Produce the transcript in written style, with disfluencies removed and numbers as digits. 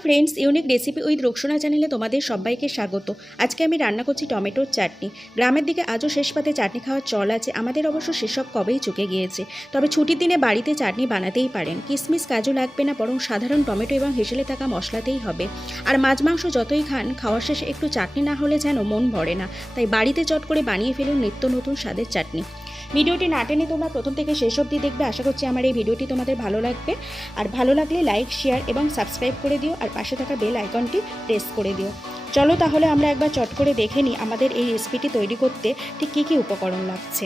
Hello friends, unique recipe with Roksana চ্যানেলে তোমাদের সবাইকে স্বাগত। আজকে আমি রান্না করছি টমেটোর চাটনি। গ্রামের দিকে আজও শেষ পাতে চাটনি খাওয়ার চল আছে, আমাদের অবশ্য সেসব কবেই চুকে গিয়েছে। তবে ছুটির দিনে বাড়িতে চাটনি বানাতেই পারেন। কিশমিশ কাজু লাগবে না, বরং সাধারণ টমেটো এবং হেসেলে থাকা মশলাতেই হবে। আর মাছ মাংস যতই খান, খাওয়ার শেষে একটু চাটনি না হলে যেন মন ভরে না। তাই বাড়িতে চট করে বানিয়ে ফেলুন নিত্য নতুন স্বাদের চাটনি। ভিডিওটি না টেনে তোমরা প্রথম থেকে শেষ অবধি দেখবে। আশা করছি আমার এই ভিডিওটি তোমাদের ভালো লাগবে। আর ভালো লাগলে লাইক, শেয়ার এবং সাবস্ক্রাইব করে দিও, আর পাশে থাকা বেল আইকনটি প্রেস করে দিও। চলো তাহলে আমরা একবার চট করে দেখে নিই আমাদের এই রেসিপিটি তৈরি করতে ঠিক কী কী উপকরণ লাগছে।